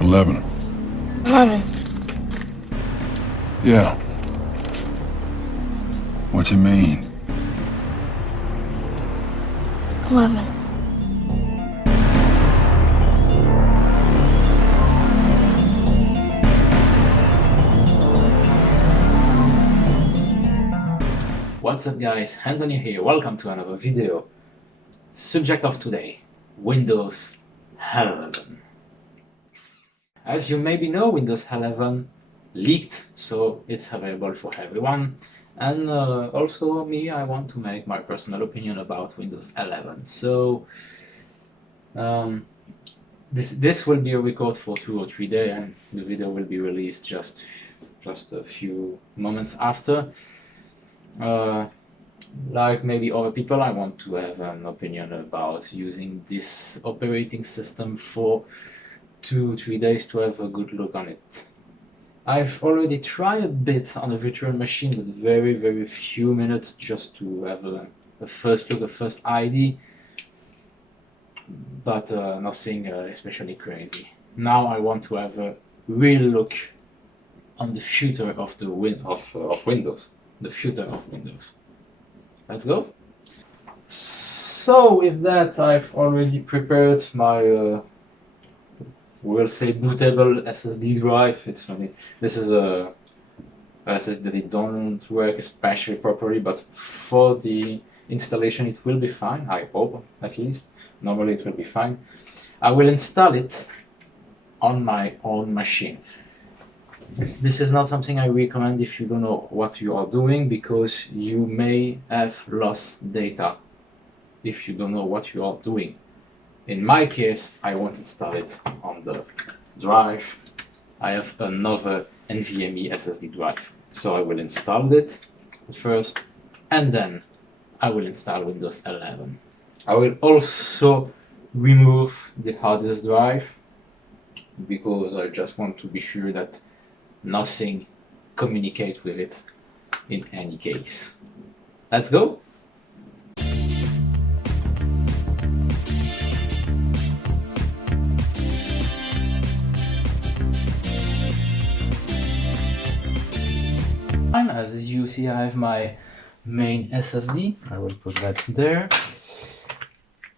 11. 11. Yeah. What's it mean? 11. What's up guys, Anthony here, welcome to another video. Subject of today, Windows 11. As you maybe know, Windows 11 leaked, so it's available for everyone. And also me, I want to make my personal opinion about Windows 11. So this will be a record for 2 or 3 days, and the video will be released just a few moments after. Like maybe other people, I want to have an opinion about using this operating system for 2-3 days to have a good look on it. I've already tried a bit on a virtual machine, but very few minutes just to have a first look, a first ID, but nothing especially crazy. Now I want to have a real look on the future of the Windows, the future of Windows. Let's go. So with that, I've already prepared my we'll say bootable SSD drive. It's funny. This is a SSD that it don't work especially properly, but for the installation it will be fine. I hope, at least. Normally it will be fine. I will install it on my own machine. This is not something I recommend if you don't know what you are doing, because you may have lost data if you don't know what you are doing. In my case, I won't install it on the drive. I have another NVMe SSD drive. So I will install it first, and then I will install Windows 11. I will also remove the hard disk drive, because I just want to be sure that nothing communicates with it in any case. Let's go. As you see, I have my main SSD. I will put that there.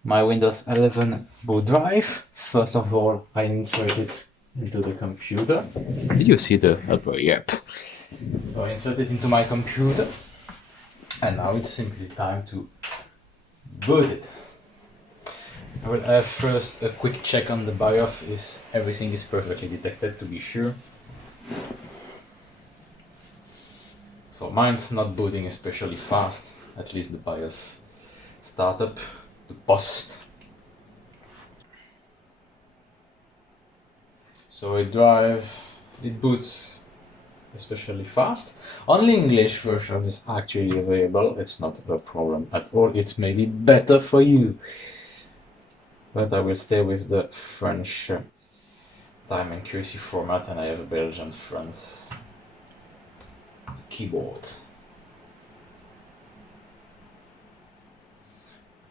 My Windows 11 boot drive. First of all, I insert it into the computer. Did you see the upper? Yep. So I insert it into my computer, and now it's simply time to boot it. I will have first a quick check on the BIOS. Is everything is perfectly detected, to be sure. So mine's not booting especially fast, at least the BIOS startup, the post. So it boots especially fast. Only English version is actually available. It's not a problem at all. It may be better for you, but I will stay with the French time and QC format, and I have a Belgian France keyboard.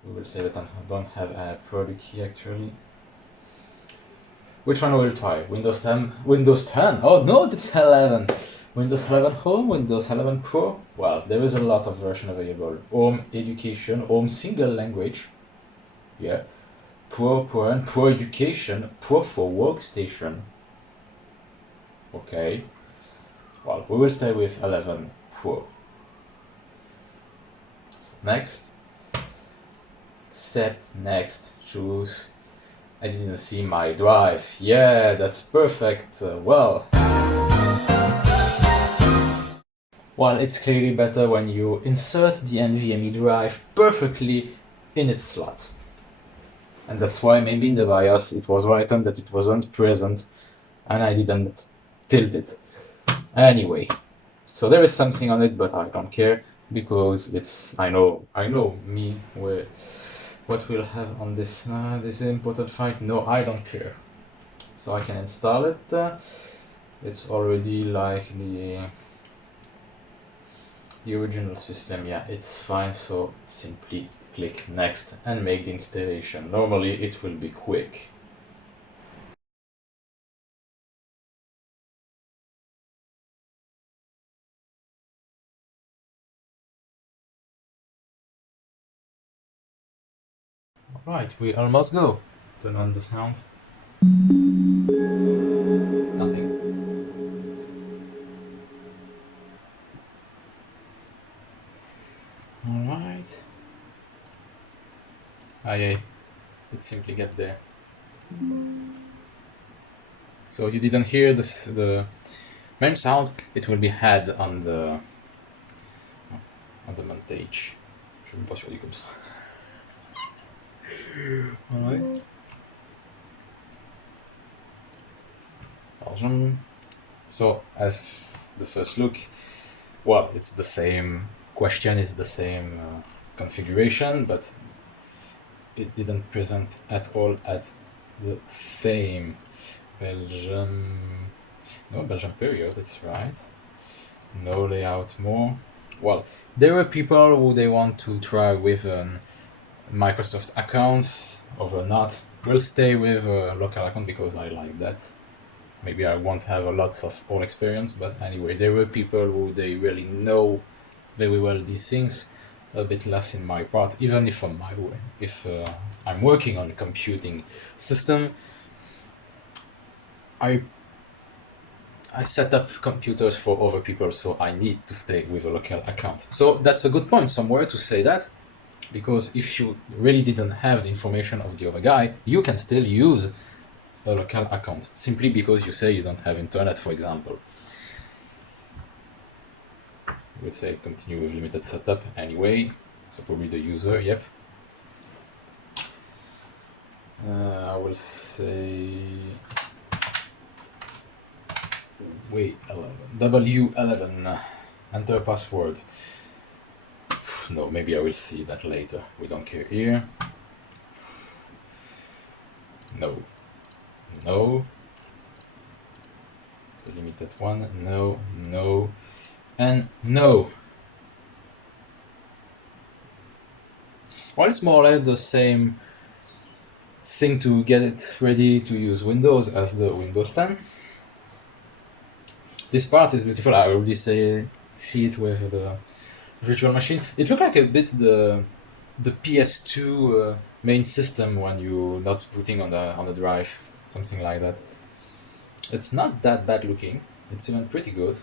We will say that I don't have a product key actually. Which one will try? Windows 10? Windows 10? Oh no, it's 11! Windows 11 Home, Windows 11 Pro? Well, there is a lot of version available. Home Education, Home Single Language. Yeah. Pro, Pro and Pro Education, Pro for Workstation. Okay. Well, we will stay with 11 Pro. So next. Accept, next, choose. I didn't see my drive. Yeah, that's perfect. Well, it's clearly better when you insert the NVMe drive perfectly in its slot. And that's why maybe in the BIOS it was written that it wasn't present, and I didn't tilt it. Anyway, so there is something on it, but I don't care, because it's I know me what we'll have on this this important file. No, I don't care. So I can install it. It's already like the original system. Yeah, it's fine. So simply click next and make the installation. Normally it will be quick. Alright, we almost go. Turn on the sound. Nothing. Alright. Yay. Let's simply get there. So you didn't hear this, the main sound, it will be had on the montage. Je suis même pas sûr dit comme ça. Alright. Belgium. So as the first look, well, it's the same question, it's the same configuration, but it didn't present at all at the same Belgium period, it's right. No layout more. Well, there were people who they want to try with Microsoft accounts over not. We'll stay with a local account because I like that. Maybe I won't have a lot of own experience, but anyway, there were people who they really know very well these things. A bit less in my part, even if on my way. If I'm working on a computing system, I set up computers for other people, so I need to stay with a local account. So that's a good point somewhere to say that, because if you really didn't have the information of the other guy, you can still use a local account, simply because you say you don't have internet, for example. We'll say continue with limited setup anyway, so probably the user, yep. I will say wait, W11, enter password. No, maybe I will see that later, we don't care here. No, the limited one, no, and no. Well, it's more or less the same thing to get it ready to use Windows as the Windows 10. This part is beautiful. I already see it with the virtual machine. It looks like a bit the PS2 main system when you're not booting on the drive, something like that. It's not that bad looking. It's even pretty good.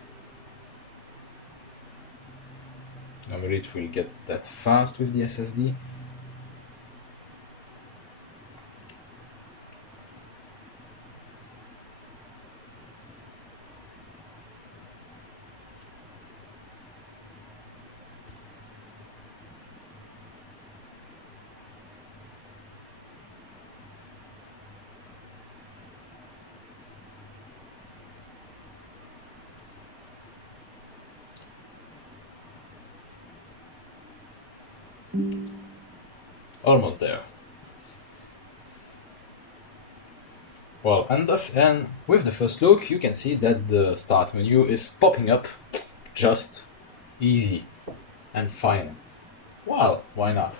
Normally it will get that fast with the SSD. Almost there. Well, and with the first look, you can see that the start menu is popping up just easy and fine. Well, why not?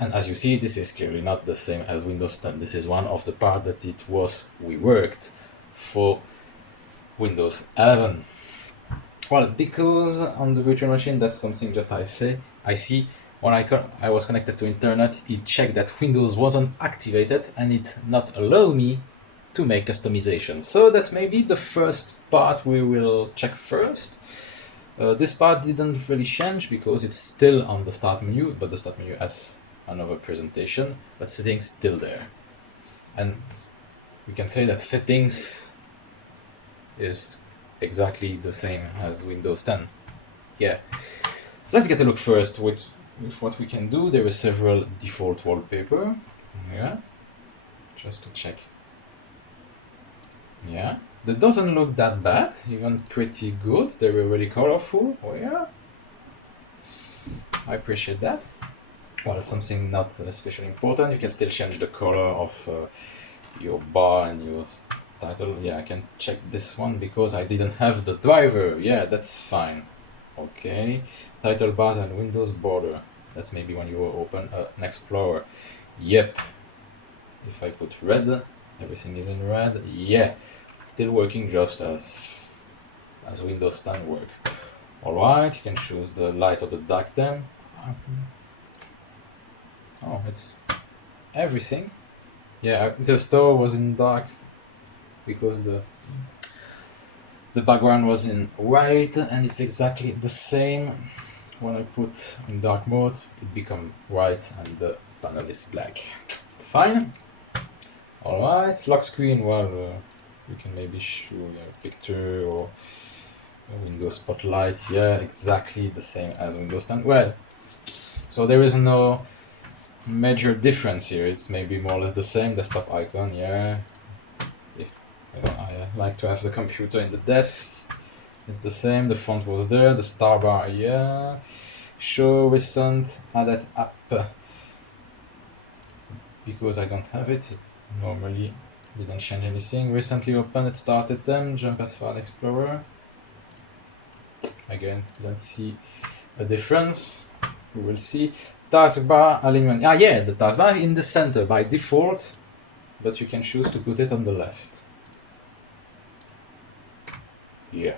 And as you see, this is clearly not the same as Windows 10. This is one of the parts that we worked for Windows 11. Well, because on the virtual machine, that's something just I see. When I was connected to internet, it checked that Windows wasn't activated and it not allow me to make customization. So that's maybe the first part we will check first. This part didn't really change because it's still on the start menu, but the start menu has another presentation, but settings still there. And we can say that settings is exactly the same as Windows 10. Yeah. Let's get a look first with what we can do. There are several default wallpaper. Yeah. Just to check. Yeah. That doesn't look that bad, even pretty good. They were really colorful. Oh yeah. I appreciate that. Well, something not especially important. You can still change the color of your bar and your title. Yeah, I can check this one because I didn't have the driver. Yeah, that's fine. Okay. Title bars and Windows border. That's maybe when you open an Explorer. Yep. If I put red, everything is in red. Yeah. Still working just as Windows 10 work. Alright, you can choose the light or the dark theme. Oh, it's everything. Yeah, the store was in dark because the background was in white, and it's exactly the same. When I put in dark mode, it becomes white and the panel is black. Fine. Alright, lock screen, well, you can maybe show a picture or a Windows Spotlight. Yeah, exactly the same as Windows 10. Well, so there is no major difference here. It's maybe more or less the same. Desktop icon, yeah. I like to have the computer in the desk. It's the same. The font was there. The star bar, yeah. Show recent added app. Because I don't have it, normally didn't change anything. Recently opened, it started them. Jump as File Explorer. Again, don't see a difference. We will see. Taskbar alignment. Yeah, the taskbar in the center by default, but you can choose to put it on the left. Yeah,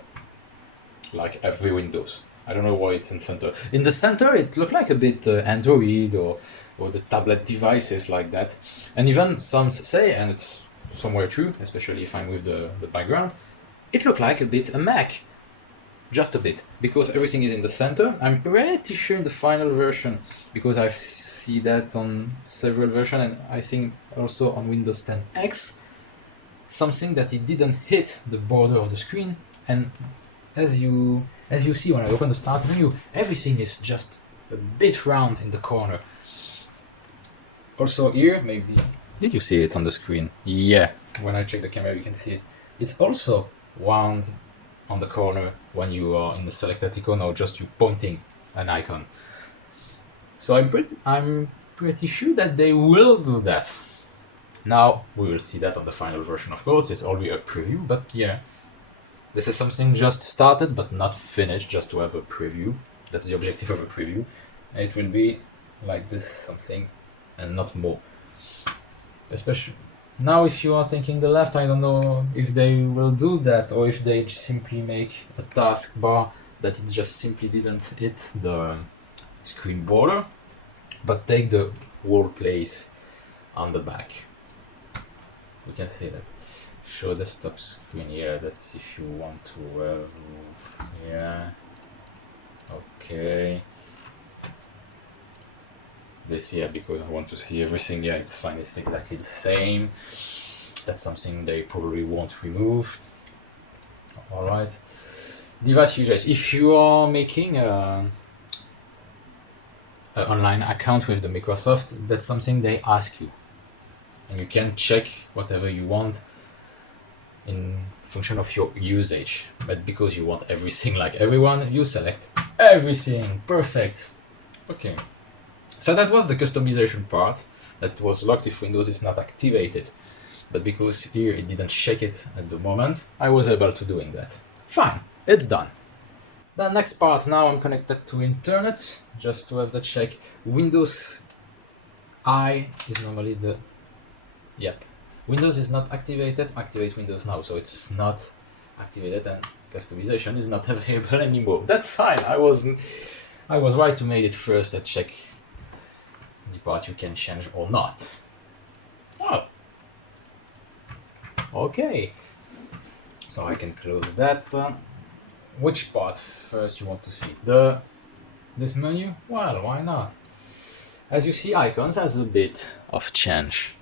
like every Windows. I don't know why it's in center. In the center, it looked like a bit Android or the tablet devices like that. And even some say, and it's somewhere true, especially if I'm with the background, it looked like a bit a Mac. Just a bit, because everything is in the center. I'm pretty sure in the final version, because I see that on several versions, and I think also on Windows 10 X, something that it didn't hit the border of the screen. And as you see when I open the start menu, everything is just a bit round in the corner. Also here, maybe, did you see it on the screen? Yeah, when I check the camera you can see it. It's also round on the corner when you are in the selected icon or just you pointing an icon. So I'm pretty sure that they will do that. Now we will see that on the final version, of course. It's only a preview, but yeah. This is something just started but not finished, just to have a preview. That's the objective of a preview. It will be like this, something, and not more. Especially now, if you are thinking the left, I don't know if they will do that or if they simply make a taskbar that it just simply didn't hit the screen border, but take the whole place on the back. We can see that. Show desktop screen here. That's if you want to. Yeah. Okay. This here because I want to see everything. Yeah, it's fine. It's exactly the same. That's something they probably won't remove. All right. Device users. If you are making an online account with the Microsoft, that's something they ask you, and you can check whatever you want in function of your usage. But because you want everything like everyone, you select everything. Perfect. Okay. So that was the customization part. That was locked if Windows is not activated. But because here it didn't check it at the moment, I was able to doing that. Fine, it's done. The next part, now I'm connected to internet, just to have the check. Windows I is normally the... Yep. Windows is not activated, activate Windows now. So it's not activated and customization is not available anymore. That's fine, I was right to make it first to check the part you can change or not. Oh. Okay. So I can close that. Which part first you want to see? This menu? Well, why not? As you see, icons has a bit of change.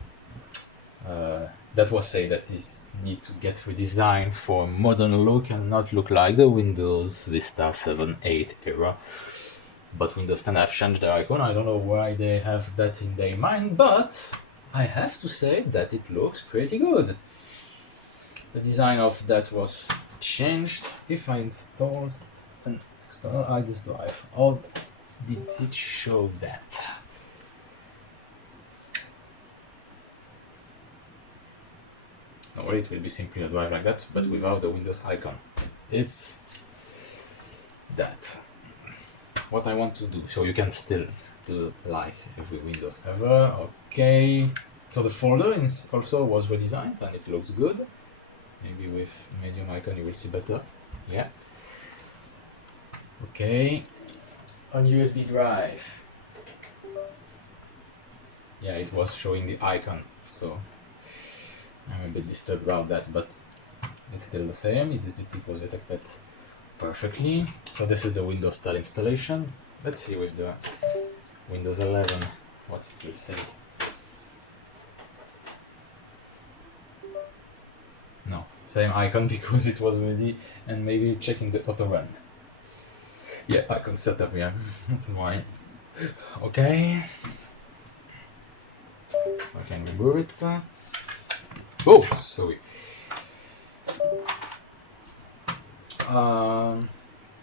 That was say that is need to get redesigned for a modern look and not look like the Windows Vista 7, 8 era. But Windows 10 have changed their icon. I don't know why they have that in their mind, but I have to say that it looks pretty good. The design of that was changed. If I installed an external IDS drive, or did it show that? No, it will be simply a drive like that, but without the Windows icon. It's that. What I want to do, so you can still do like every Windows ever. Okay, so the folder also was redesigned and it looks good. Maybe with medium icon you will see better. Yeah. Okay, on USB drive. yeah, it was showing the icon, so I'm a bit disturbed about that, but it's still the same. It was detected perfectly. So this is the Windows style installation. Let's see with the Windows 11 what it will say. No, same icon because it was ready, and maybe checking the auto run. Yeah, icon setup, yeah, that's mine. Okay. So I can remove it. Oh, sorry.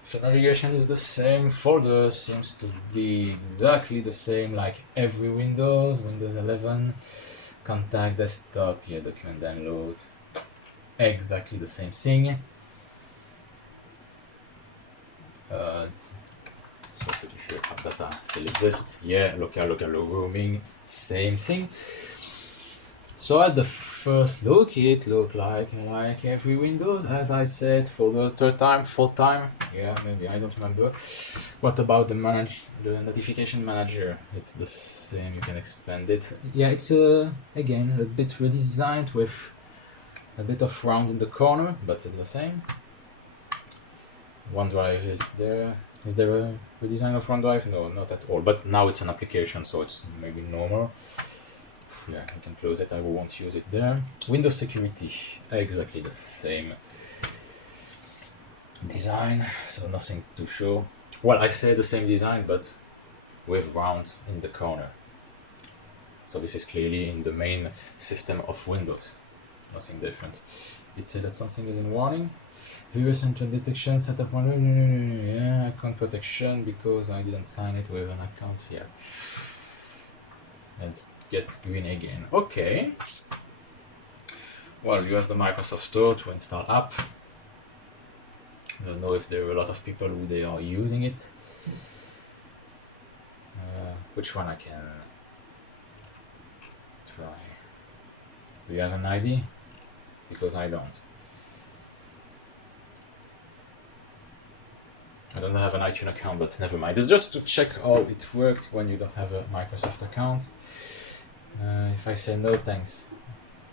So navigation is the same. Folder seems to be exactly the same like every Windows 11. Contact, desktop, yeah, document download. Exactly the same thing. So pretty sure app data still exists. Yeah, local roaming, same thing. So at the first look, it looked like every Windows, as I said, for the third time, fourth time. Yeah, maybe, I don't remember. What about the notification manager? It's the same, you can expand it. Yeah, it's again a bit redesigned with a bit of round in the corner, but it's the same. OneDrive is there. Is there a redesign of OneDrive? No, not at all. But now it's an application, so it's maybe normal. Yeah, I can close it. I won't use it there. Windows security, exactly the same design, so nothing to show. Well, I say the same design, but with round in the corner. So this is clearly in the main system of Windows. Nothing different. It said that something is in warning. Virus and detection setup. Yeah, account protection because I didn't sign it with an account here. Let's get green again. Okay. Well, you have the Microsoft Store to install app. I don't know if there are a lot of people who they are using it. Which one I can try? Do you have an ID? Because I don't. I don't have an iTunes account, but never mind. It's just to check how it works when you don't have a Microsoft account. If I say no thanks,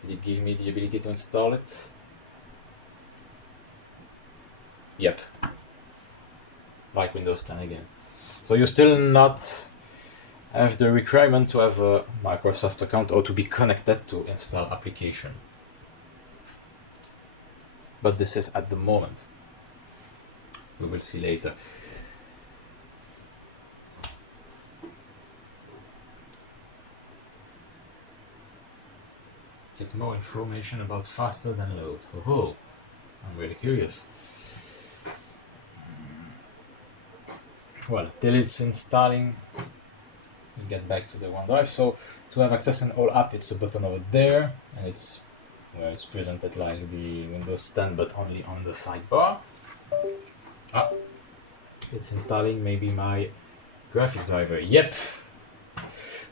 did it give me the ability to install it? Yep. Like Windows 10 again. So you still not have the requirement to have a Microsoft account or to be connected to install application. But this is at the moment. We will see later. Get more information about faster download. Oh, I'm really curious. Well, till it's installing, we get back to the OneDrive. So to have access on all app, it's a button over there, and it's presented like the Windows 10, but only on the sidebar. Ah, it's installing maybe my graphics driver. Yep.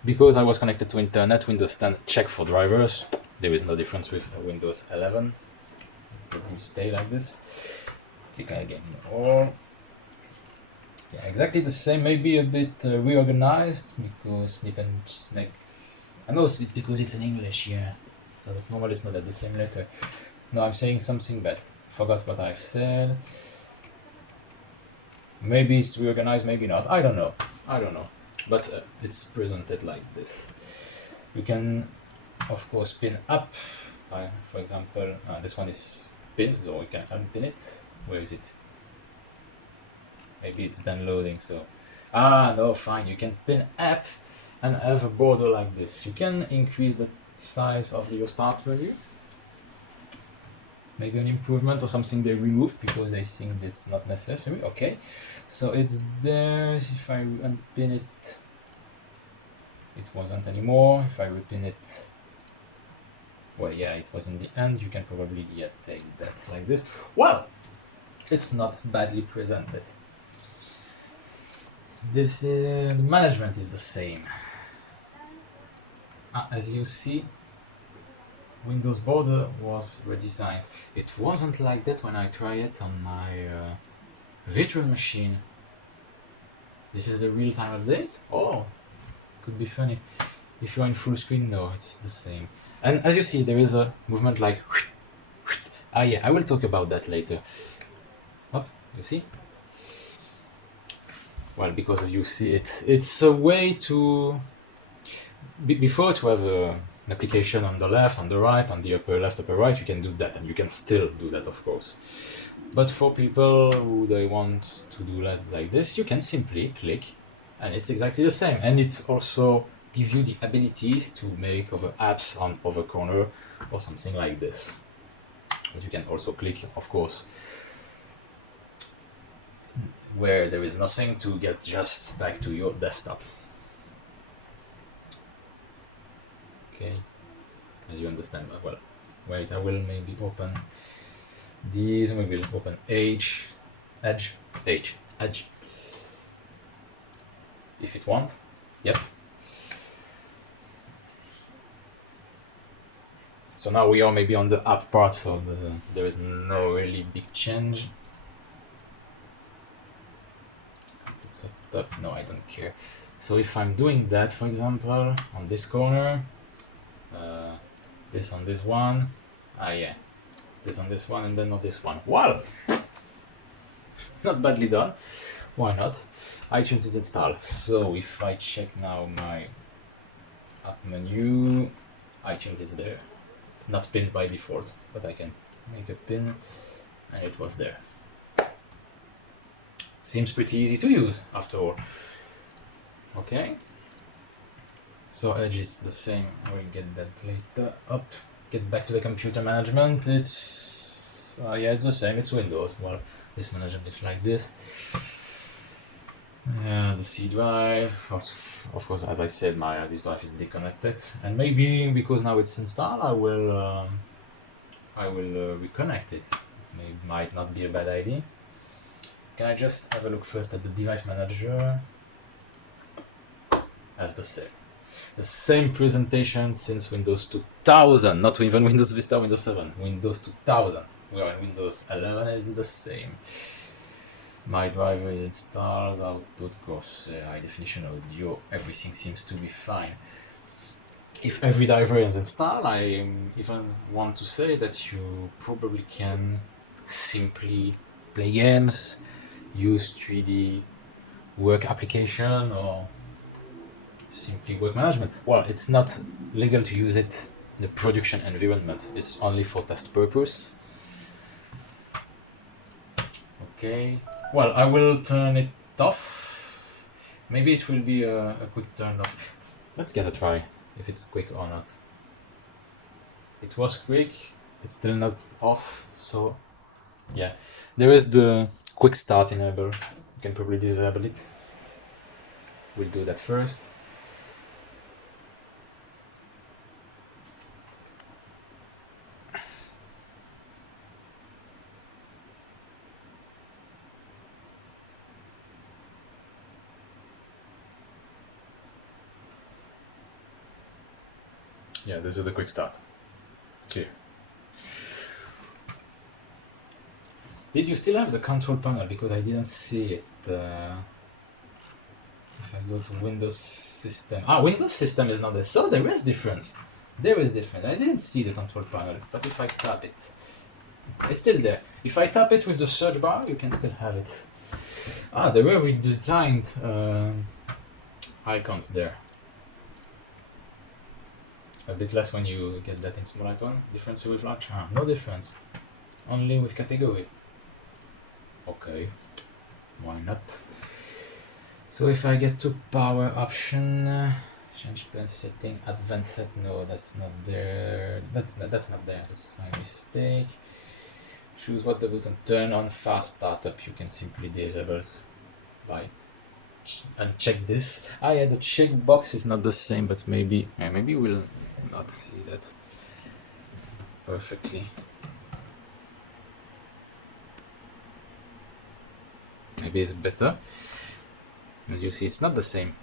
Because I was connected to internet, Windows 10 check for drivers. There is no difference with Windows 11. It will stay like this. Click again. All. Yeah, exactly the same. Maybe a bit reorganized because snip and snake. I know it's because it's in English. Yeah. So that's normal. It's not at the same letter. No, I'm saying something bad. Forgot what I've said. Maybe it's reorganized. Maybe not. I don't know. But it's presented like this. You can, of course, pin up. For example, this one is pinned, so we can unpin it. Where is it? Maybe it's downloading. So, no, fine. You can pin app and have a border like this. You can increase the size of your start menu. Maybe an improvement or something they removed because they think it's not necessary. Okay, so it's there. If I unpin it, it wasn't anymore. If I repin it, well, yeah, it was in the end. You can probably take that like this. Well, it's not badly presented. This the management is the same. As you see, Windows border was redesigned. It wasn't like that when I tried it on my virtual machine. This is the real-time update? Oh, could be funny. If you're in full screen, no, it's the same. And as you see, there is a movement like. Ah, yeah, I will talk about that later. Oh, you see? Well, because you see it, it's a way to. Before to have an application on the left, on the right, on the upper left, upper right, you can do that, and you can still do that, of course. But for people who they want to do that like this, you can simply click, and it's exactly the same. And it also gives you the abilities to make other apps on other corner or something like this. But you can also click, of course, where there is nothing to get just back to your desktop. Okay, as you understand. Well, wait, I will maybe open these. We will open Edge, if it wants. Yep. So now we are maybe on the app part, so there is no really big change. It's up top. No, I don't care. So if I'm doing that, for example, on this corner, this on this one, yeah, this on this one, and then on this one. Well, not badly done. Why not? iTunes is installed. So if I check now my app menu, iTunes is there. Not pinned by default, but I can make a pin, and it was there. Seems pretty easy to use after all. Okay. So Edge is the same. I will get that later. Up. Get back to the computer management. It's yeah, it's the same. It's Windows. Well, this management is like this. The C drive. Of course, as I said, my this drive is disconnected, and maybe because now it's installed, I will reconnect it. It might not be a bad idea. Can I just have a look first at the device manager? As the same presentation since Windows 2000, not even Windows Vista, Windows 7, Windows 2000. We are in Windows 11, it's the same. My driver is installed, output course, high definition audio, everything seems to be fine. If every driver is installed, I even want to say that you probably can simply play games, use 3D work application, or simply work management. Well, it's not legal to use it in the production environment. It's only for test purpose. Okay. Well, I will turn it off. Maybe it will be a quick turn off. Let's get a try if it's quick or not. It was quick. It's still not off. So yeah, there is the quick start enable. You can probably disable it. We'll do that first. Yeah, this is the quick start. Clear. Did you still have the control panel? Because I didn't see it. If I go to Windows System. Windows System is not there. So there is difference. There is difference. I didn't see the control panel. But if I tap it, it's still there. If I tap it with the search bar, you can still have it. There were redesigned icons there. A bit less when you get that in small icon. Difference with large? No difference. Only with category. Okay. Why not? So if I get to power option, change plan setting, advanced set, no, that's not there. That's not there. That's my mistake. Choose what the button. Turn on fast startup. You can simply disable it by uncheck this. Yeah, the checkbox is not the same, but maybe we'll not see that perfectly. Maybe it's better. As you see, it's not the same.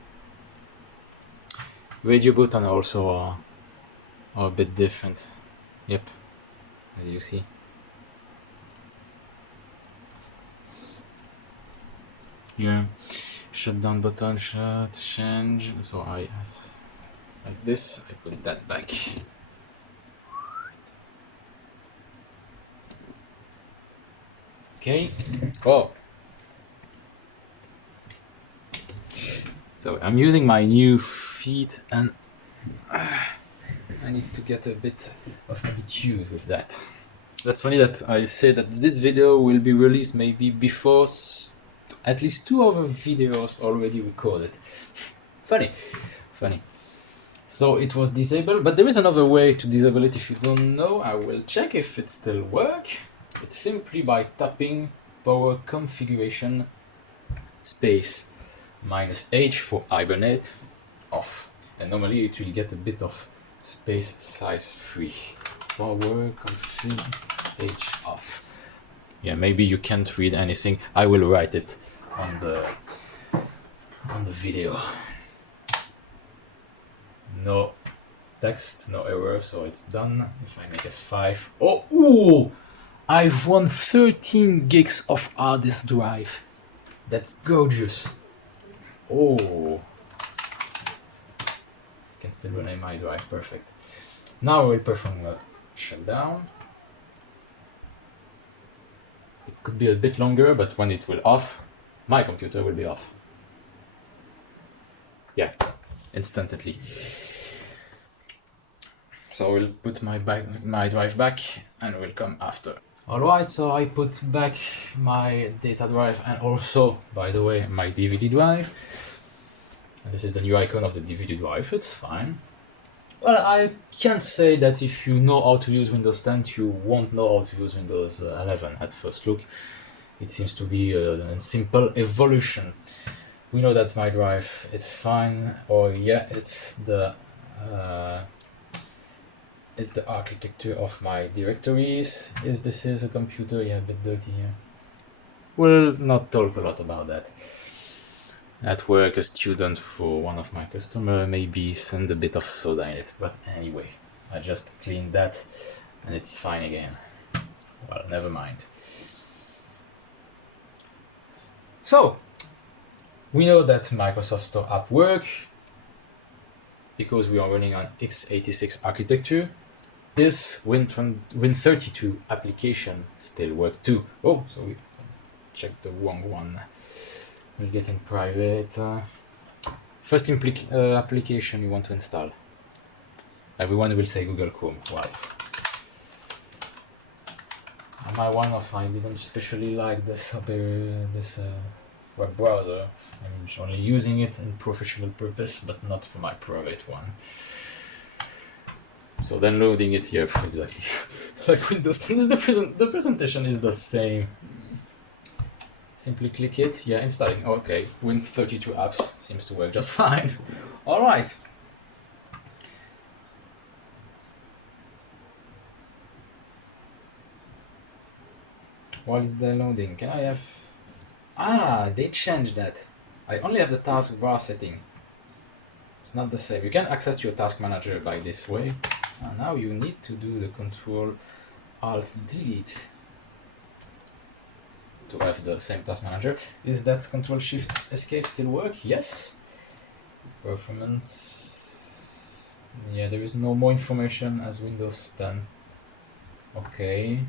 Radio button also are a bit different. Yep, as you see. Here, shutdown button, shut, change. So I have like this. I put that back. Okay. Oh. So I'm using my new feet and I need to get a bit of habitude with that. That's funny that I say that this video will be released maybe before at least 2 other videos already recorded. Funny. So it was disabled, but there is another way to disable it if you don't know. I will check if it still works. It's simply by tapping power configuration space -H for hibernate off. And normally it will get a bit of space size 3. Power config H off. Yeah, maybe you can't read anything. I will write it on the video. No text, no error, so it's done. If I make a 5. Oh, ooh! I've won 13 gigs of hard disk drive. That's gorgeous. Oh. Can still run my drive, perfect. Now I will perform a shutdown. It could be a bit longer, but when it will off, my computer will be off. Yeah, instantly. So I will put my drive back and will come after. Alright, so I put back my data drive and also, by the way, my DVD drive. And this is the new icon of the DVD drive, it's fine. Well, I can't say that if you know how to use Windows 10, you won't know how to use Windows 11 at first look. It seems to be a simple evolution. We know that my drive is fine. Oh yeah, it's the architecture of my directories. This is a computer, yeah, a bit dirty here. We'll not talk a lot about that. At work, a student for one of my customers maybe send a bit of soda in it, but anyway, I just cleaned that and it's fine again. Well, never mind. So, we know that Microsoft Store app work because we are running on x86 architecture. This Win32 application still work too. Oh, so we checked the wrong one. We'll get in private. First application you want to install. Everyone will say Google Chrome. Wow. Am I one of? I didn't especially like this web browser. I'm only using it in professional purpose, but not for my private one. So then loading it here, exactly. Like Windows 10, the presentation is the same. Simply click it, yeah, installing. Okay, Win32 apps seems to work just fine. All right. While it's downloading, can I have... Ah, they changed that. I only have the taskbar setting. It's not the same. You can access your task manager by this way. Now you need to do the Control-Alt-Delete to have the same task manager. Is that Control-Shift-Escape still work? Yes. Performance. Yeah, there is no more information as Windows 10. Okay.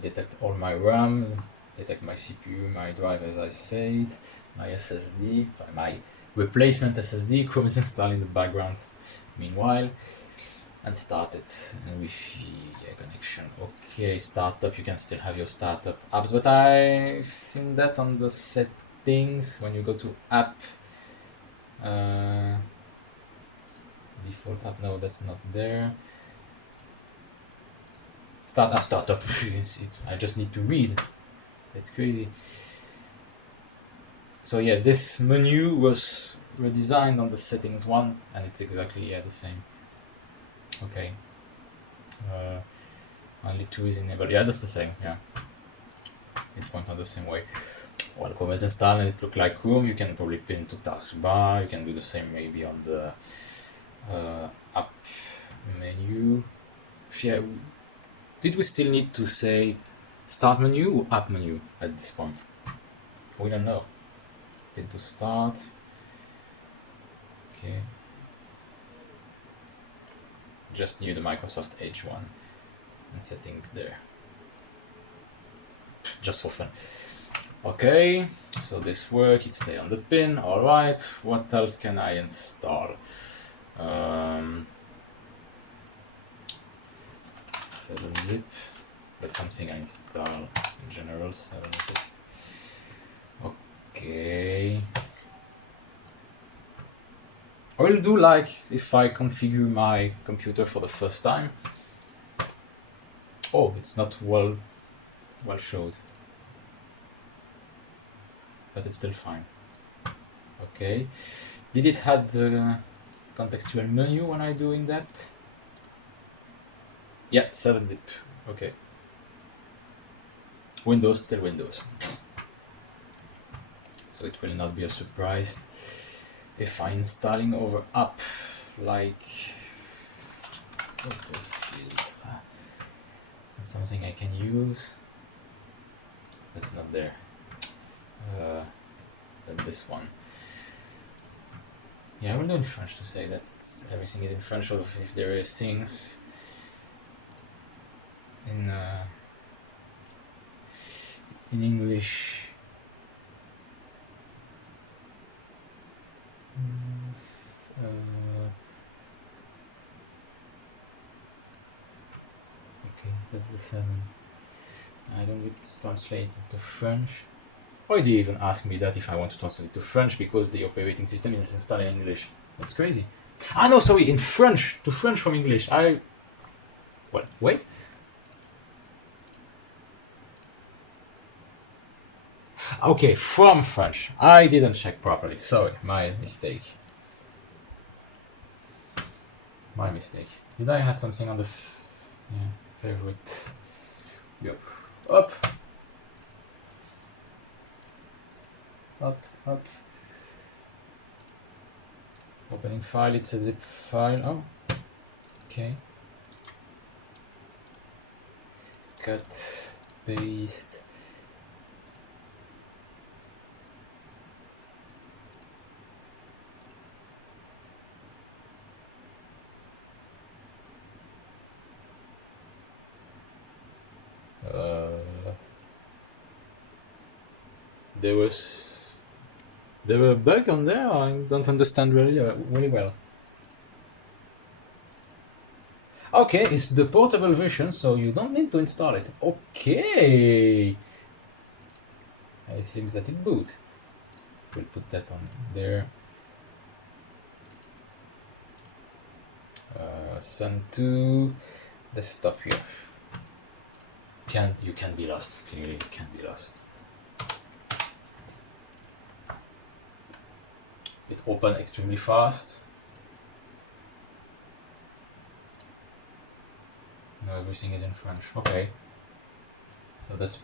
Detect all my RAM, detect my CPU, my drive as I said, my SSD, my replacement SSD. Chrome is installed in the background meanwhile, and start it. And Wi-Fi connection. Okay, startup. You can still have your startup apps, but I've seen that on the settings when you go to app. Default app. No, that's not there. Startup. I just need to read. It's crazy. So yeah, this menu was redesigned on the settings one, and it's exactly the same. Okay. Only 2 is enabled. Yeah, that's the same. Yeah. It points out the same way. Well, Chrome is installed and it looks like Chrome. You can probably pin to taskbar. You can do the same maybe on the app menu. Yeah. Did we still need to say start menu or app menu at this point? We don't know. Pin to start. Okay. Just near the Microsoft Edge one. And settings there. Just for fun. Okay, so this works, it stay on the pin, alright. What else can I install? 7-zip, that's something I install in general, 7-zip. Okay. I will do like if I configure my computer for the first time. Oh, it's not well showed. But it's still fine. Okay. Did it have the contextual menu when I'm doing that? Yeah, 7-zip. Okay. Windows, still Windows. So it will not be a surprise if I'm installing over app like photo filter. That's something I can use. That's not there. Then this one. Yeah, I will do in French to say that everything is in French, or if there is things in English. Okay, that's the 7. I don't get to translate it to French. Why do you even ask me that if I want to translate it to French? Because the operating system is installed in English. That's crazy. Ah no, sorry, in French. To French from English. Well, wait. Okay, from French. I didn't check properly. Sorry, my mistake. My mistake. Did I add something on the favorite? Yep. Up. Opening file, it's a zip file. Oh, okay. Cut, paste. There were a bug on there. I don't understand really well. Okay, it's the portable version, so you don't need to install it. Okay. It seems that it boot. We'll put that on there. Send to desktop here. You can be lost. Clearly, you can be lost. It opened extremely fast. Now everything is in French. Okay. So that's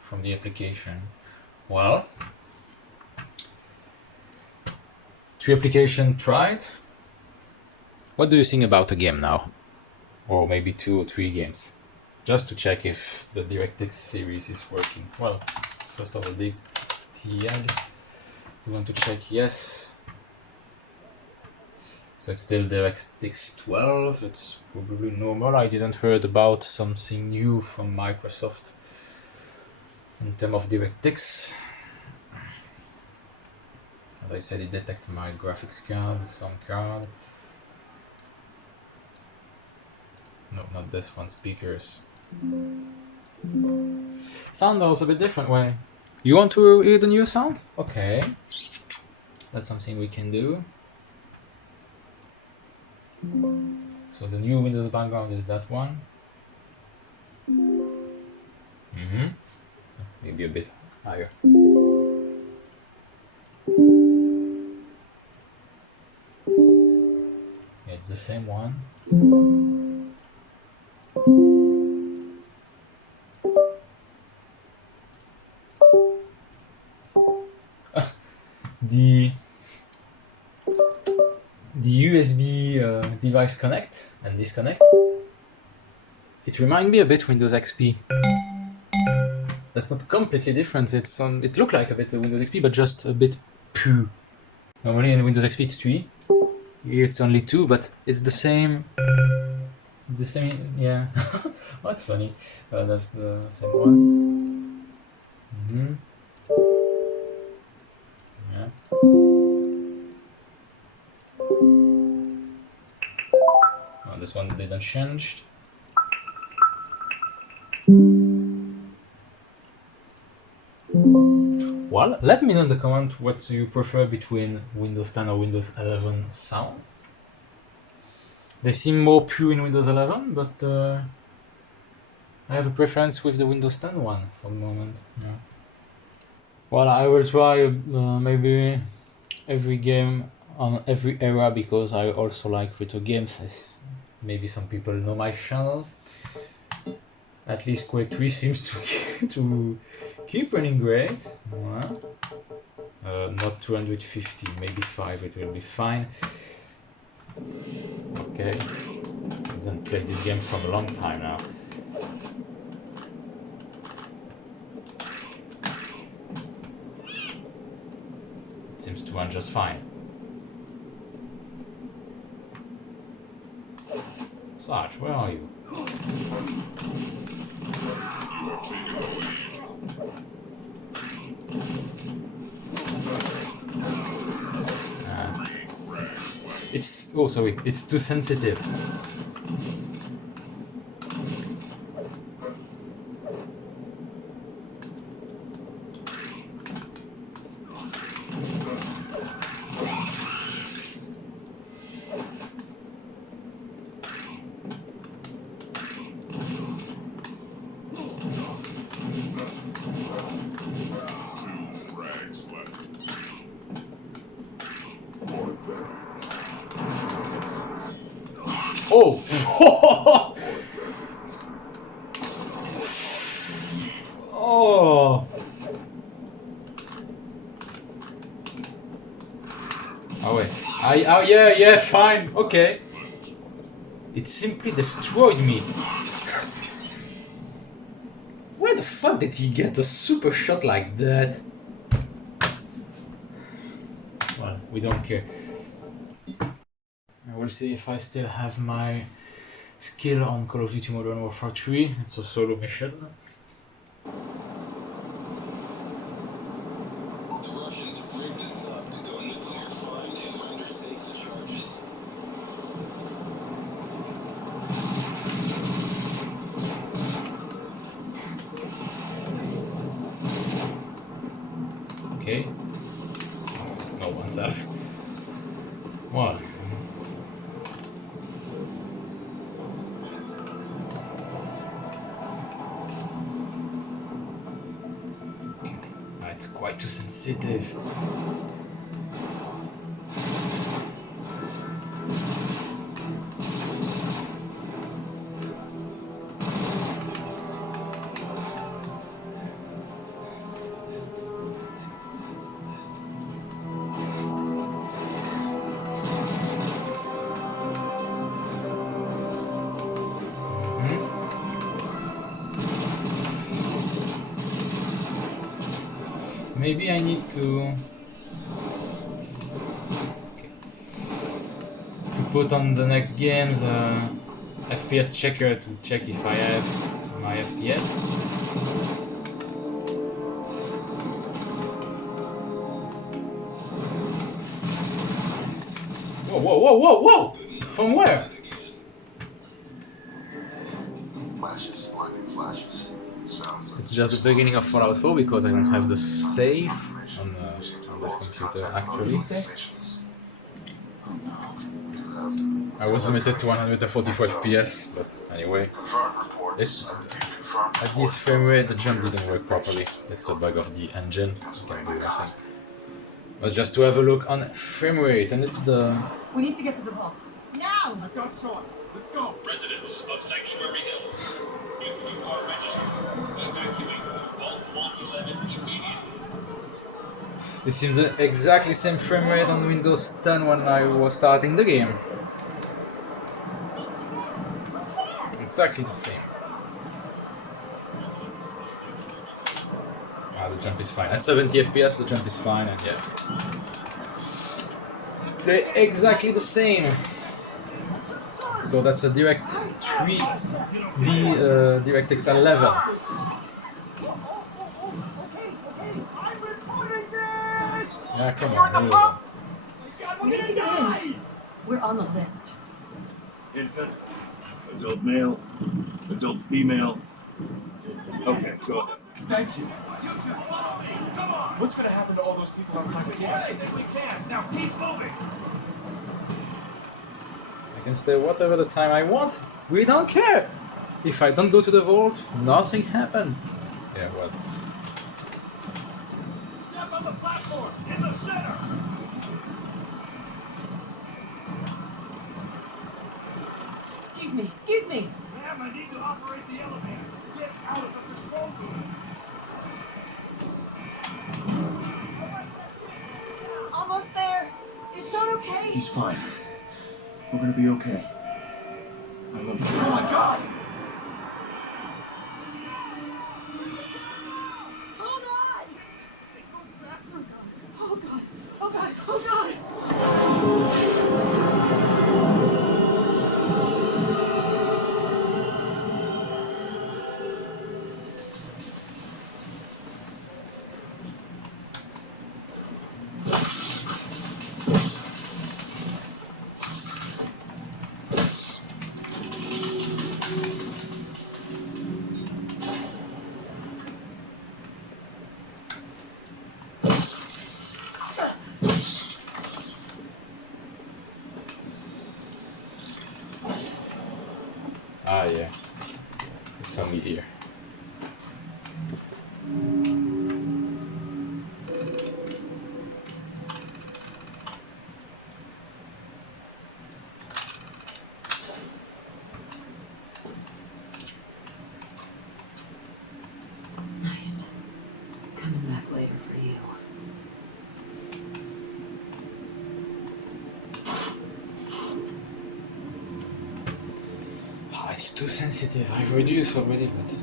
from the application. Well, 3 application tried. What do you think about a game now? Or maybe 2 or 3 games? Just to check if the DirectX series is working. Well, first of all, this TIAG. You want to check yes. So it's still DirectX 12. It's probably normal. I didn't heard about something new from Microsoft in terms of DirectX. As I said, it detects my graphics card, the sound card. No, not this one. Speakers. Sound also a bit different way. You want to hear the new sound? Okay. That's something we can do. So the new Windows background is that one. Maybe a bit higher. Yeah, it's the same one. The USB device connect and disconnect. It reminds me a bit Windows XP. That's not completely different. It's it looked like a bit Windows XP, but just a bit poo. Normally in Windows XP it's 3. Here it's only 2, but it's the same. The same, yeah. That's funny. That's the same one. Yeah. Oh, this one didn't change. Well, let me know in the comment what you prefer between Windows 10 or Windows 11 sound. They seem more pure in Windows 11, but I have a preference with the Windows 10 one for the moment. Yeah. Well, I will try maybe every game on every era because I also like retro games. As maybe some people know my channel. At least Quake 3 seems to keep running great. Not 250, maybe 5, it will be fine. Okay, I didn't play this game for a long time now. It seems to run just fine. Sarge, where are you? It's too sensitive. Oh! Oh! Oh wait. Oh yeah, fine, okay. It simply destroyed me. Where the fuck did he get a super shot like that? Well, we don't care. I will see if I still have my skill on Call of Duty Modern Warfare 3. It's a solo mission. Okay. No one's out. Well. It's quite too sensitive. Maybe I need to put on the next games FPS checker to check if I have my FPS. Whoa! From where? It's just the beginning of Fallout 4 because I don't have the save on this computer actually. I was limited to 144 FPS, but anyway. At this frame rate the jump didn't work properly. It's a bug of the engine. You can do nothing. But just to have a look on frame rate, and it's the... We need to get to the vault. Now! I've got Sean. Let's go. Residents of Sanctuary Hills, if you are registered, evacuate to Vault 111 immediately. It seems the exactly same frame rate on Windows 10 when I was starting the game. Exactly the same. The jump is fine. At 70 FPS the jump is fine, and yeah. They're exactly the same. So that's a direct 3D DirectX 11. Yeah, come on, move on. We need to get in. We're on the list. Infant, adult male, adult female. Okay, go ahead. Thank you. You two, follow me. Come on. What's going to happen to all those people outside the theater? Anything we can. Now keep moving. I can stay whatever the time I want. We don't care. If I don't go to the vault, nothing happened. Yeah, well. Step on the platform in the center. Excuse me. Ma'am, I need to operate the elevator. Get out of the control room. Almost there. Is Sean okay? He's fine. We're going to be okay. I love you. Oh my God! Hold on! They move faster. Oh God. Oh God. Oh God. Ah, yeah. It's only here. Nice. Coming back later for you. Oh, it's too sensitive. I've reduced already, but...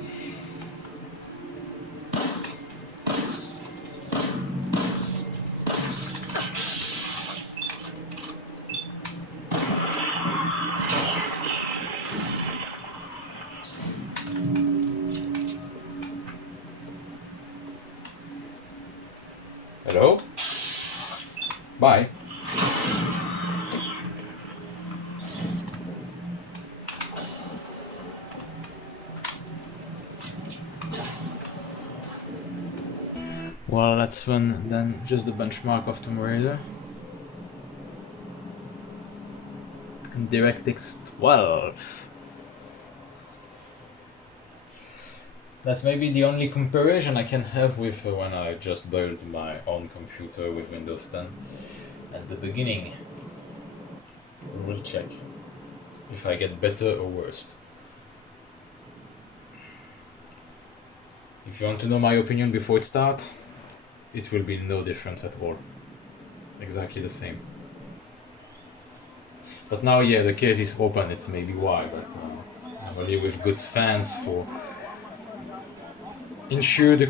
Hello? Bye. Well, let's run then just the benchmark of Tomb Raider. DirectX 12. That's maybe the only comparison I can have with when I just built my own computer with Windows 10 at the beginning. We'll check if I get better or worse. If you want to know my opinion before it starts, it will be no difference at all. Exactly the same. But now, yeah, the case is open, it's maybe why, but I'm only with good fans for ensure the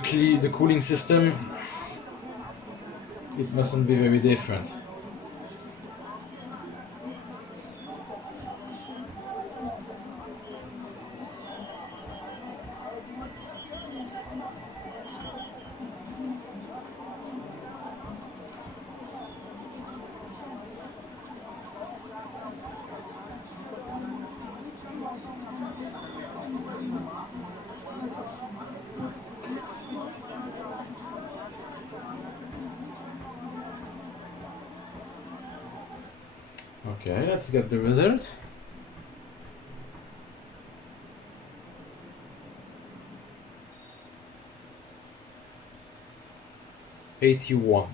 cooling system, it mustn't be very different. Okay, let's get the result. $81.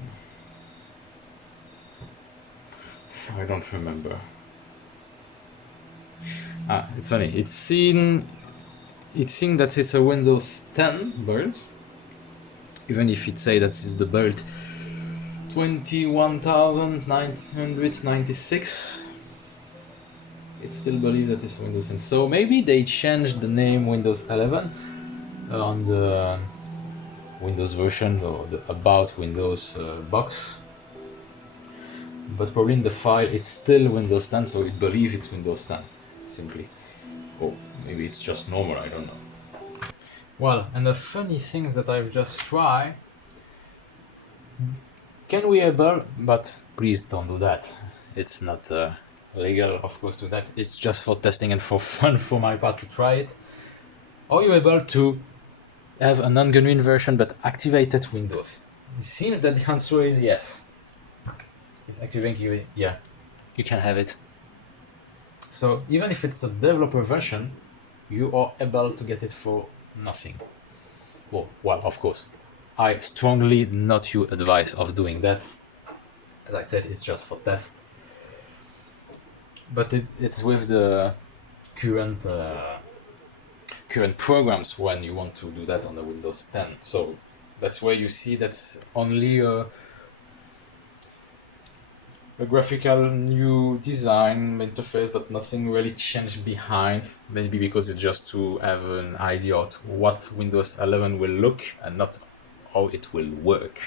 I don't remember. Ah, it's funny. It's seen that it's a Windows 10 build, even if it say that it's the build 21,996. It still believe that it's Windows 10. So maybe they changed the name Windows 11 on the Windows version or the About Windows box. but probably in the file it's still Windows 10, so it believes it's Windows 10, simply. Or maybe it's just normal, I don't know. Well, and the funny thing that I've just tried, can we able, but please don't do that. It's not legal, of course, to that. It's just for testing and for fun for my part to try it. Are you able to have a non-genuine version but activated Windows? It seems that the answer is yes. It's activating, yeah, you can have it. So even if it's a developer version, you are able to get it for nothing. Well, of course, I strongly not you advise of doing that. As I said, it's just for test. But it's with the current programs when you want to do that on the Windows 10. So that's where you see that's only a graphical new design interface, but nothing really changed behind. Maybe because it's just to have an idea of what Windows 11 will look and not how it will work.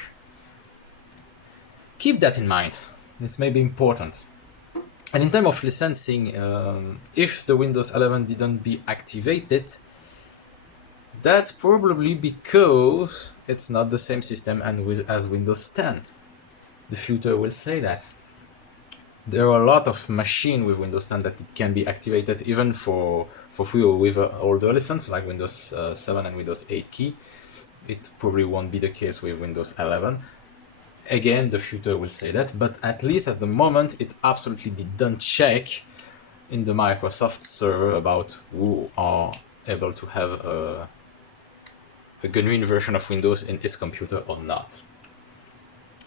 Keep that in mind. This may be important. And in terms of licensing, if the Windows 11 didn't be activated, that's probably because it's not the same system as Windows 10. The future will say that. There are a lot of machines with Windows 10 that it can be activated even for free or with older license like Windows 7 and Windows 8 key. It probably won't be the case with Windows 11. Again, the future will say that, but at least at the moment it absolutely didn't check in the Microsoft server about who are able to have a genuine version of Windows in his computer or not.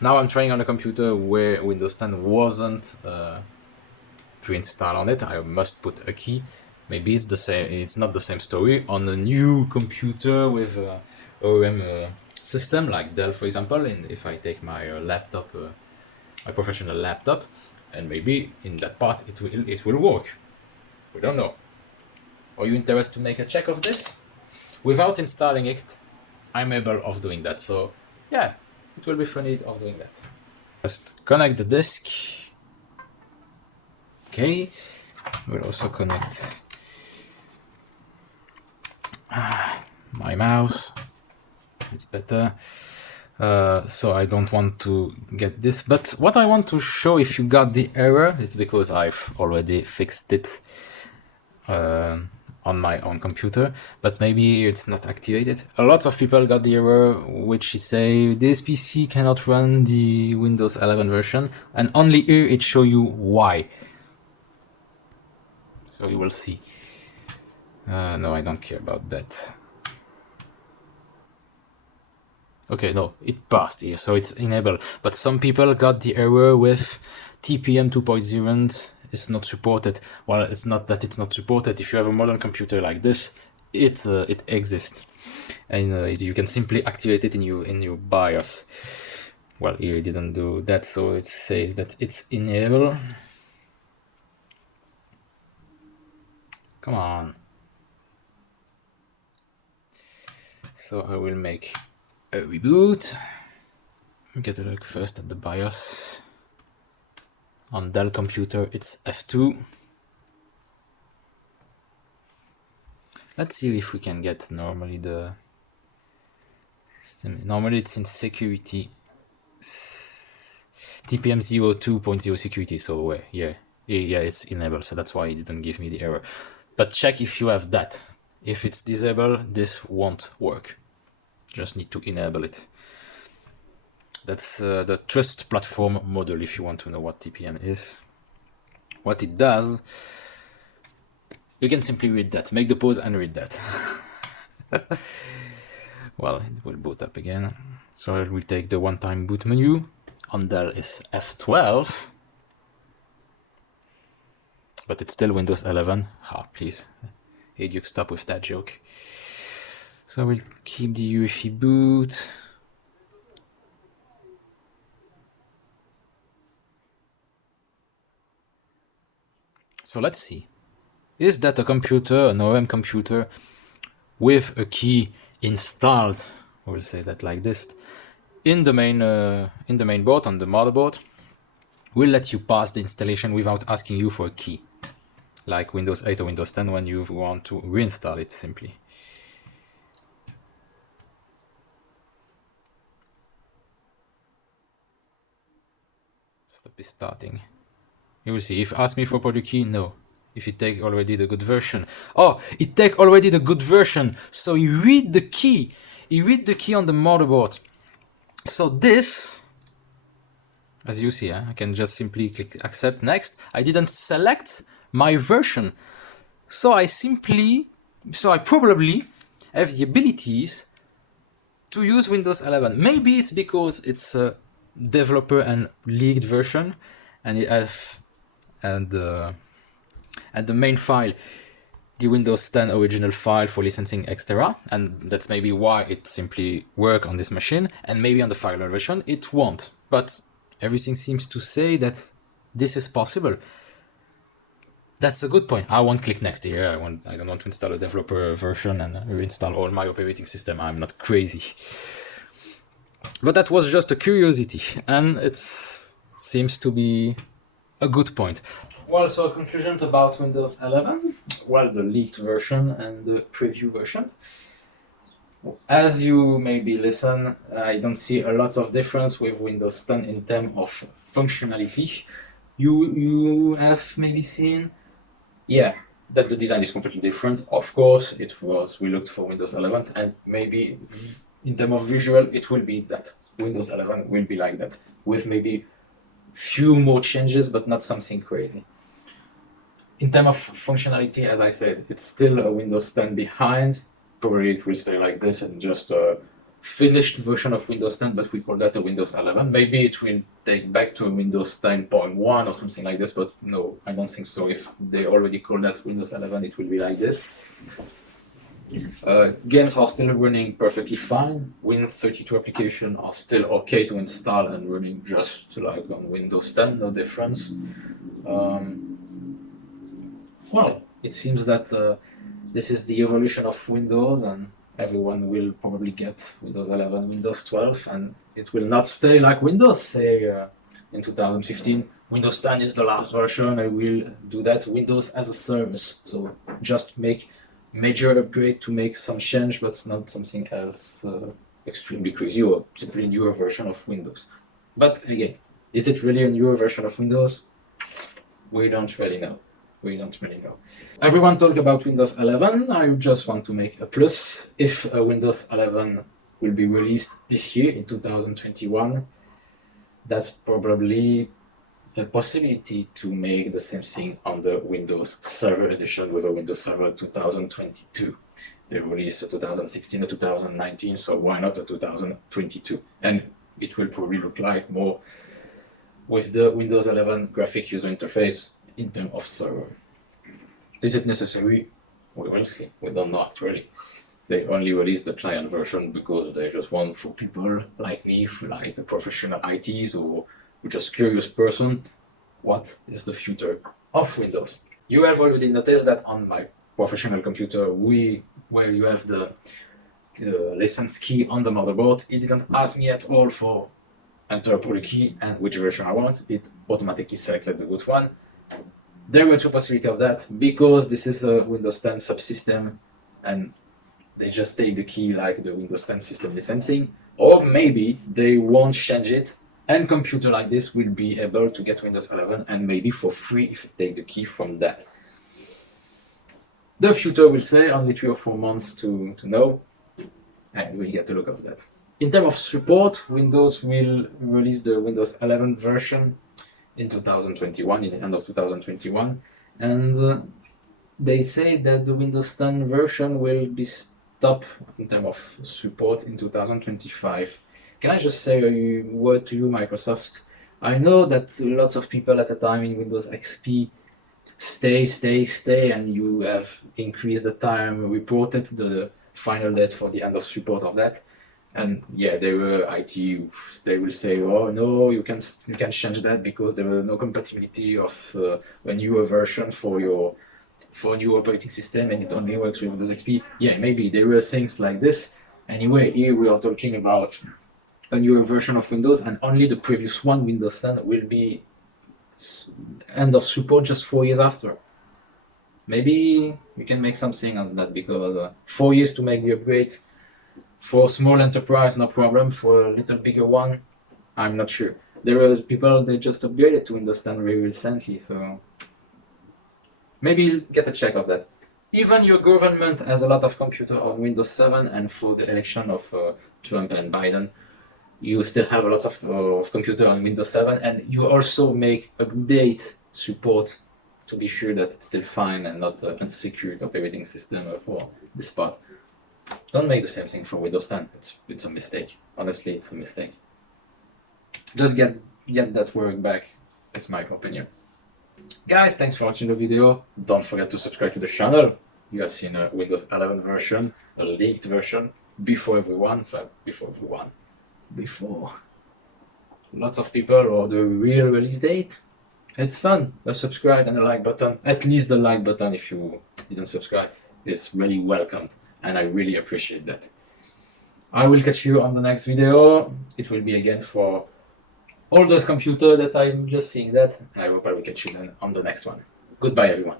Now I'm trying on a computer where Windows 10 wasn't pre-installed on it. I must put a key. Maybe it's the same. It's not the same story on a new computer with OEM system like Dell, for example. And if I take my laptop, my professional laptop, and maybe in that part it will work. We don't know. Are you interested to make a check of this? Without installing it, I'm able of doing that. So yeah. It will be funny of doing that. Just connect the disk. Okay. We'll also connect my mouse. It's better. So I don't want to get this. But what I want to show, if you got the error, it's because I've already fixed it on my own computer, but maybe it's not activated. A lot of people got the error which say this PC cannot run the Windows 11 version, and only here it show you why. So you will see. No, I don't care about that. Okay, no, it passed here, so it's enabled. But some people got the error with TPM 2.0 is not supported. Well, it's not that it's not supported. If you have a modern computer like this, it exists, and you can simply activate it in your BIOS. Well, here it didn't do that, so it says that it's enabled. Come on. So I will make a reboot. Get a look first at the BIOS. On Dell computer, it's F2. Let's see if we can get normally the system. Normally it's in security. TPM 02.0 security. So yeah, it's enabled. So that's why it didn't give me the error. But check if you have that. If it's disabled, this won't work. Just need to enable it. That's the Trust Platform model, if you want to know what TPM is. What it does, you can simply read that. Make the pause and read that. Well, it will boot up again. So I will take the one-time boot menu. On Dell is F12. But it's still Windows 11. Ah, please. Aduke, stop with that joke. So we'll keep the UEFI boot. So let's see. Is that a computer, an OEM computer, with a key installed? We'll say that like this, in the main board, on the motherboard, will let you pass the installation without asking you for a key, like Windows 8 or Windows 10 when you want to reinstall it simply. Setup is starting. You will see. If ask me for product key, no. If you take already the good version. Oh, it take already the good version. So you read the key. You read the key on the motherboard. So this, as you see, I can just simply click accept next. I didn't select my version. So I probably have the abilities to use Windows 11. Maybe it's because it's a developer and leaked version, and it has and the main file, the Windows 10 original file for licensing, etc. And that's maybe why it simply work on this machine, and maybe on the firewall version it won't. But everything seems to say that this is possible. That's a good point. I won't click next here. I don't want to install a developer version and reinstall all my operating system. I'm not crazy. But that was just a curiosity, and it seems to be a good point. Well, so a conclusion about Windows 11. Well, the leaked version and the preview version. As you maybe listen, I don't see a lot of difference with Windows 10 in terms of functionality. You have maybe seen, yeah, that the design is completely different. Of course, we looked for Windows 11, and maybe in terms of visual, it will be that. Windows 11 will be like that, with maybe few more changes, but not something crazy. In terms of functionality, as I said, it's still a Windows 10 behind. Probably it will stay like this and just a finished version of Windows 10, but we call that a Windows 11. Maybe it will take back to a Windows 10.1 or something like this, but no, I don't think so. If they already call that Windows 11, it will be like this. Games are still running perfectly fine. Win32 applications are still okay to install and running just like on Windows 10, no difference. Well, it seems that this is the evolution of Windows, and everyone will probably get Windows 11, Windows 12, and it will not stay like Windows, say in 2015. Windows 10 is the last version, I will do that Windows as a service. So just make major upgrade to make some change, but it's not something else extremely crazy or simply a newer version of Windows. But again, is it really a newer version of Windows? We don't really know. Everyone talk about Windows 11. I just want to make a plus. If Windows 11 will be released this year in 2021, that's probably a possibility to make the same thing on the Windows Server Edition with a Windows Server 2022. They released a 2016 or 2019, so why not a 2022? And it will probably look like more with the Windows 11 graphic user interface in terms of server. Is it necessary? We will see. We don't know actually. They only released the client version because they just want for people like me, like professional ITs or just curious person, what is the future of Windows? You have already noticed that on my professional computer, where you have the license key on the motherboard, it didn't ask me at all for enter a product key and which version I want. It automatically selected the good one. There were two possibilities of that because this is a Windows 10 subsystem and they just take the key like the Windows 10 system licensing, or maybe they won't change it and computer like this will be able to get Windows 11 and maybe for free if you take the key from that. The future will say only 3 or 4 months to know, and we'll get a look of that. In terms of support, Windows will release the Windows 11 version in 2021, in the end of 2021, and they say that the Windows 10 version will be stopped in terms of support in 2025. Can I just say a word to you, Microsoft? I know that lots of people at a time in Windows XP stay, and you have increased the time reported the final date for the end of support of that. And yeah, they were IT. They will say, "Oh no, you can change that because there were no compatibility of a newer version for a new operating system, and it only works with Windows XP." Yeah, maybe there were things like this. Anyway, here we are talking about a newer version of Windows, and only the previous one, Windows 10, will be end of support just 4 years after. Maybe we can make something on that, because 4 years to make the upgrade for a small enterprise, no problem. For a little bigger one, I'm not sure. There are people they just upgraded to Windows 10 very recently, so maybe get a check of that. Even your government has a lot of computer on Windows 7, and for the election of Trump and Biden, you still have a lot of computer on Windows 7, and you also make update support to be sure that it's still fine and not unsecured operating system for this part. Don't make the same thing for Windows 10. It's a mistake. Honestly, it's a mistake. Just get that work back. That's my opinion. Guys, thanks for watching the video. Don't forget to subscribe to the channel. You have seen a Windows 11 version, a leaked version, before everyone. Before lots of people, or the real release date. It's fun. A subscribe and a like button. At least the like button, if you didn't subscribe, is really welcomed, and I really appreciate that. I will catch you on the next video. It will be again for all those computers that I'm just seeing that. I hope I will catch you then on the next one. Goodbye, everyone.